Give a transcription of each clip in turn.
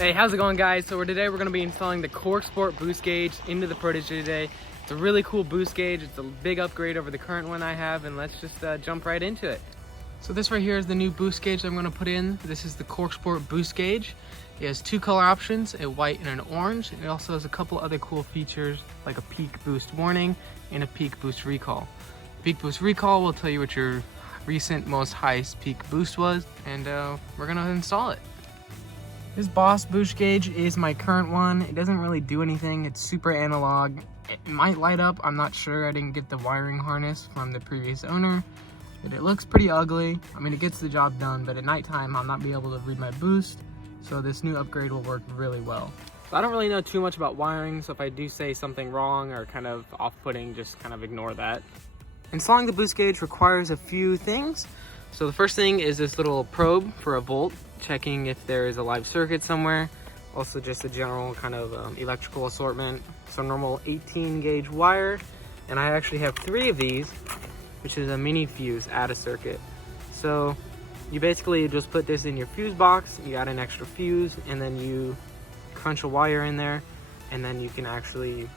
Hey, how's it going, guys? So today we're going to be installing the Corksport Boost Gauge into the Protege today. It's a really cool boost gauge. It's a big upgrade over the current one I have, and let's just jump right into it. So this right here is the new boost gauge I'm going to put in. This is the Corksport Boost Gauge. It has two color options, a white and an orange. It also has a couple other cool features like a peak boost warning and a peak boost recall. Peak boost recall will tell you what your recent most highest peak boost was, and we're going to install it. This Boss boost gauge is my current one. It doesn't really do anything. It's super analog. It might light up. I'm not sure. I didn't get the wiring harness from the previous owner, but it looks pretty ugly. I mean, it gets the job done, but at nighttime I'll not be able to read my boost. So this new upgrade will work really well. So I don't really know too much about wiring, so if I do say something wrong or kind of off-putting, just kind of ignore that. Installing the boost gauge requires a few things. So the first thing is this little probe for a volt, checking if there is a live circuit somewhere. Also just a general kind of electrical assortment. So normal 18 gauge wire, and I actually have 3 of these, which is a mini fuse add a circuit. So you basically just put this in your fuse box, you add an extra fuse, and then you crunch a wire in there, and then you can actually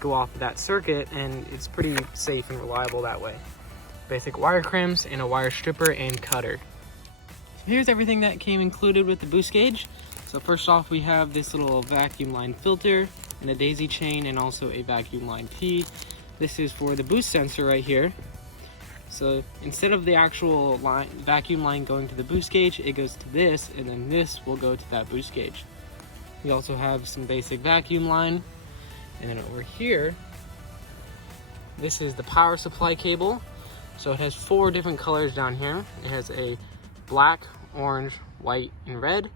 go off of that circuit, and it's pretty safe and reliable that way. Basic wire crimps and a wire stripper and cutter. So here's everything that came included with the boost gauge. So first off, we have this little vacuum line filter and a daisy chain, and also a vacuum line T. This is for the boost sensor right here. So instead of the actual vacuum line going to the boost gauge, it goes to this, and then this will go to that boost gauge. We also have some basic vacuum line, and then over here, this is the power supply cable. So it has 4 different colors down here. It has a black, orange, white, and red.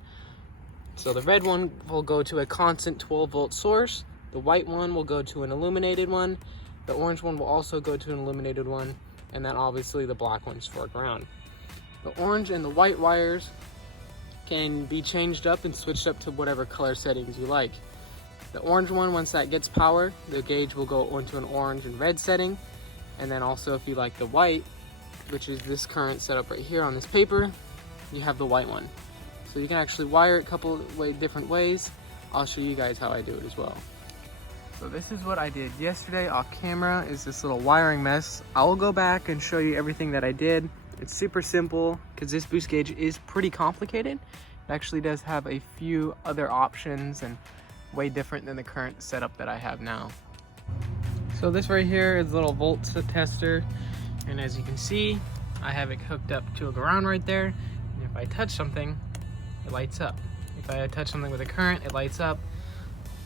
So the red one will go to a constant 12 volt source. The white one will go to an illuminated one. The orange one will also go to an illuminated one. And then obviously the black one's for ground. The orange and the white wires can be changed up and switched up to whatever color settings you like. The orange one, once that gets power, the gauge will go into an orange and red setting. And then also if you like the white, which is this current setup right here on this paper, you have the white one. So you can actually wire it a couple of different ways. I'll show you guys how I do it as well. So this is what I did yesterday off camera, is this little wiring mess. I will go back and show you everything that I did. It's super simple because this boost gauge is pretty complicated. It actually does have a few other options and way different than the current setup that I have now. So this right here is a little volt tester, and as you can see, I have it hooked up to a ground right there, and if I touch something, it lights up. If I touch something with a current, it lights up.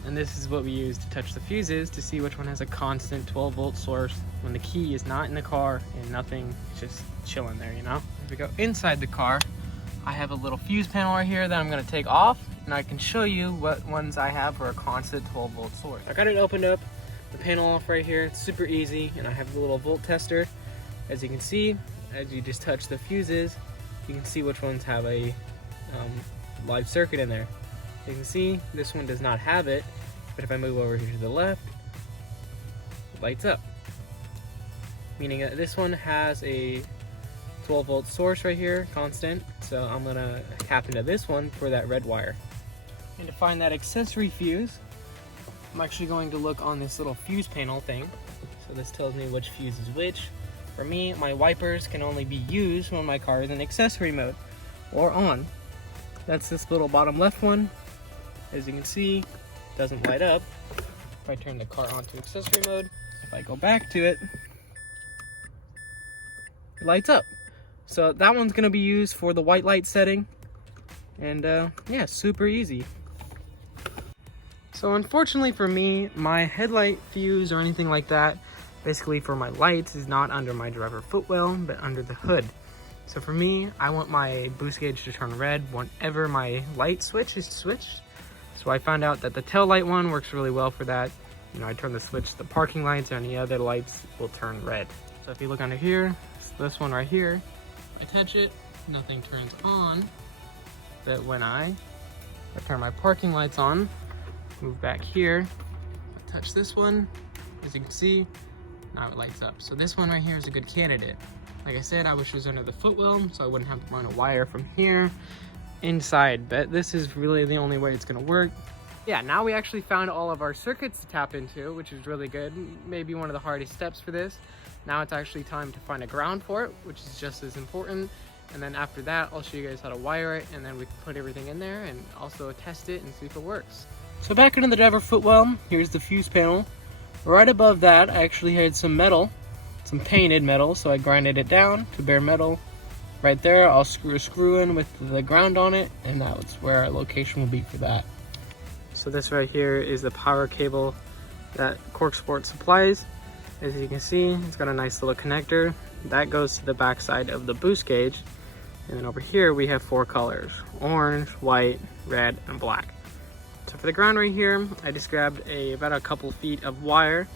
And this is what we use to touch the fuses to see which one has a constant 12 volt source when the key is not in the car and nothing, it's just chilling there, you know? If we go inside the car, I have a little fuse panel right here that I'm gonna take off, and I can show you what ones I have for a constant 12 volt source. I got it opened up, the panel off right here. It's super easy, and I have the little volt tester. As you can see, as you just touch the fuses, you can see which ones have a live circuit in there. You can see this one does not have it, but if I move over here to the left, it lights up. Meaning that this one has a 12 volt source right here, constant. So I'm gonna tap into this one for that red wire. And to find that accessory fuse, I'm actually going to look on this little fuse panel thing. So this tells me which fuse is which. For me, my wipers can only be used when my car is in accessory mode or on. That's this little bottom left one. As you can see, it doesn't light up. If I turn the car onto accessory mode, if I go back to it, it lights up. So that one's gonna be used for the white light setting. And yeah, super easy. So unfortunately for me, my headlight fuse or anything like that, basically for my lights, is not under my driver footwell, but under the hood. So for me, I want my boost gauge to turn red whenever my light switch is switched. So I found out that the tail light one works really well for that. You know, I turn the switch, the parking lights or any other lights will turn red. So if you look under here, this one right here, I touch it, nothing turns on. But when I turn my parking lights on, move back here, I touch this one, as you can see, now it lights up. So this one right here is a good candidate. Like I said, I wish it was under the footwell, so I wouldn't have to run a wire from here inside, but this is really the only way it's gonna work. Yeah, now we actually found all of our circuits to tap into, which is really good. Maybe one of the hardest steps for this. Now it's actually time to find a ground for it, which is just as important. And then after that, I'll show you guys how to wire it, and then we can put everything in there and also test it and see if it works. So back into the driver footwell, here's the fuse panel. Right above that, I actually had some metal, some painted metal, so I grinded it down to bare metal. Right there, I'll screw a screw in with the ground on it, and that's where our location will be for that. So this right here is the power cable that Corksport supplies. As you can see, it's got a nice little connector. That goes to the back side of the boost gauge. And then over here, we have 4 colors: orange, white, red, and black. So for the ground right here, I just grabbed about a couple feet of wire.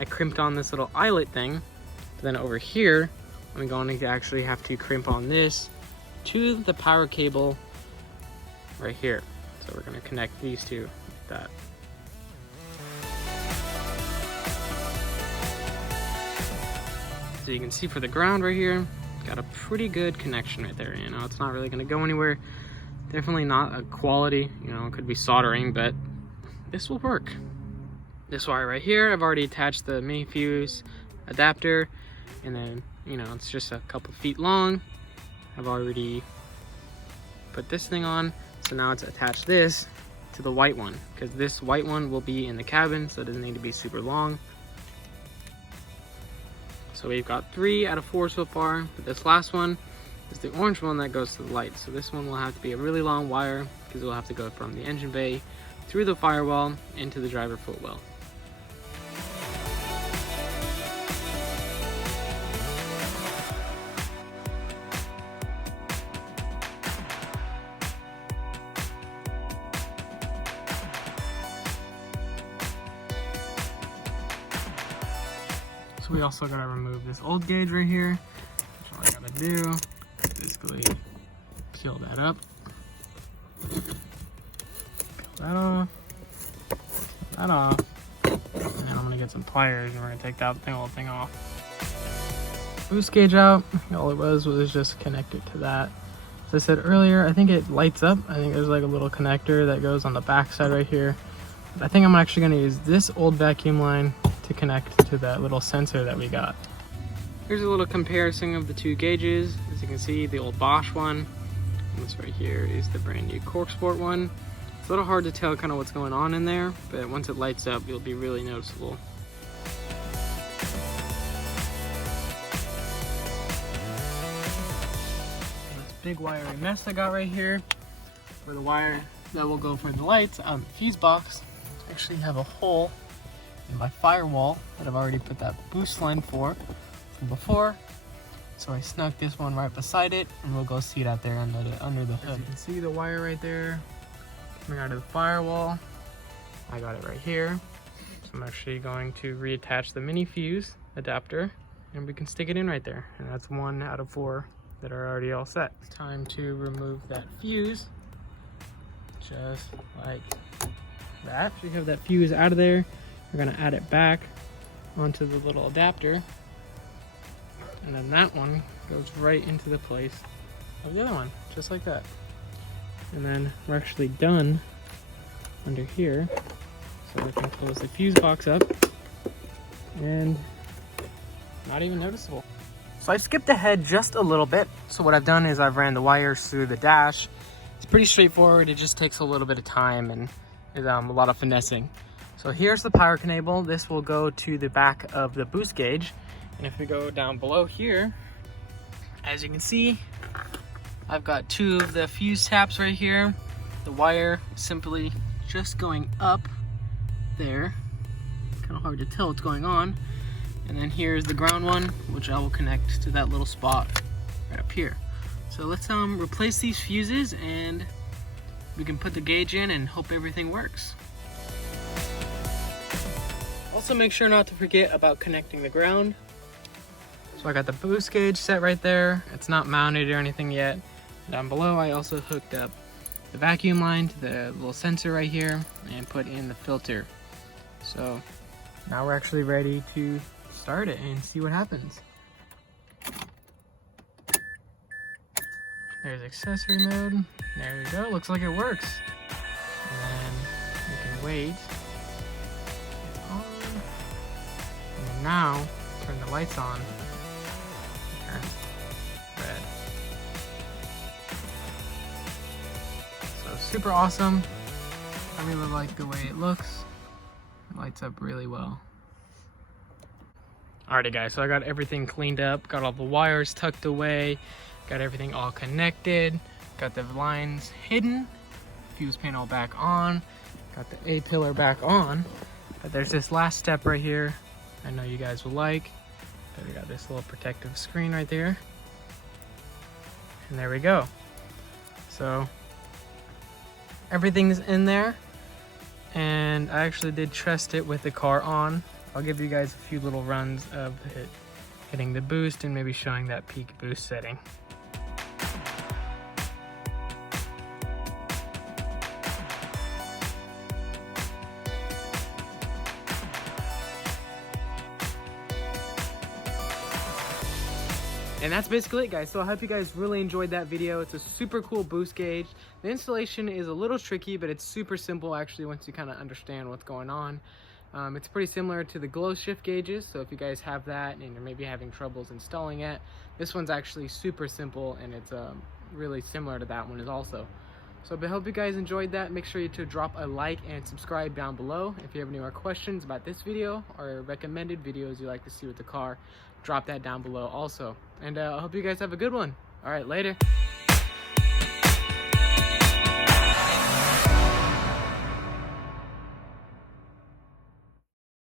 I crimped on this little eyelet thing. Then over here, I'm going to actually have to crimp on this to the power cable right here. So we're going to connect these two like that. So you can see for the ground right here, got a pretty good connection right there. You know, it's not really going to go anywhere. Definitely not a quality, you know, it could be soldering, but this will work. This wire right here, I've already attached the mini fuse adapter, and then, you know, it's just a couple feet long. I've already put this thing on, so now it's attached this to the white one, because this white one will be in the cabin, so it doesn't need to be super long. So we've got 3 out of 4 so far, but this last one is the orange one that goes to the light. So this one will have to be a really long wire, because it will have to go from the engine bay through the firewall into the driver footwell. So we also gotta remove this old gauge right here. That's all I gotta do. Basically peel that up. Peel that off. Peel that off. And then I'm gonna get some pliers and we're gonna take that whole thing off. Boost gauge out. All it was just connected to that. As I said earlier, I think it lights up. I think there's like a little connector that goes on the back side right here. But I think I'm actually gonna use this old vacuum line to connect to that little sensor that we got. Here's a little comparison of the 2 gauges. As you can see, the old Bosch one, and this right here is the brand new Corksport one. It's a little hard to tell kind of what's going on in there, but once it lights up, it'll be really noticeable. This big wiring mess I got right here for the wire that will go for the lights on the fuse box. I actually have a hole in my firewall that I've already put that boost line from before. So I snuck this one right beside it, and we'll go see it out there under the hood. As you can see the wire right there coming out of the firewall. I got it right here. So I'm actually going to reattach the mini fuse adapter, and we can stick it in right there. And that's 1 out of 4 that are already all set. Time to remove that fuse, just like that. So you have that fuse out of there. We're gonna add it back onto the little adapter, and then that one goes right into the place of the other one, just like that. And then we're actually done under here, so we can close the fuse box up, and not even noticeable. So I skipped ahead just a little bit. So what I've done is I've ran the wires through the dash. It's pretty straightforward. It just takes a little bit of time and a lot of finessing. So here's the power cable. This will go to the back of the boost gauge. And if we go down below here, as you can see, I've got 2 of the fuse taps right here. The wire simply just going up there. Kind of hard to tell what's going on. And then here's the ground one, which I will connect to that little spot right up here. So let's replace these fuses, and we can put the gauge in and hope everything works. Also make sure not to forget about connecting the ground. So I got the boost gauge set right there. It's not mounted or anything yet. Down below I also hooked up the vacuum line to the little sensor right here and put in the filter. So now we're actually ready to start it and see what happens. There's accessory mode. There we go. Looks like it works. And then you can wait. On. And then now turn the lights on. Turn red. So super awesome. I really like the way it looks. It lights up really well. Alrighty guys, so I got everything cleaned up, got all the wires tucked away, got everything all connected, got the lines hidden, fuse panel back on, got the A-pillar back on, but there's this last step right here I know you guys will like. So we got this little protective screen right there. And there we go. So everything's in there, and I actually did test it with the car on. I'll give you guys a few little runs of it hitting the boost and maybe showing that peak boost setting. And that's basically it, guys. So I hope you guys really enjoyed that video. It's a super cool boost gauge. The installation is a little tricky, but it's super simple actually once you kind of understand what's going on. It's pretty similar to the glow shift gauges, so if you guys have that and you're maybe having troubles installing it, this one's actually super simple, and it's really similar to that one as also. So I hope you guys enjoyed that. Make sure to drop a like and subscribe down below. If you have any more questions about this video or recommended videos you'd like to see with the car, drop that down below also. And I hope you guys have a good one. All right, later.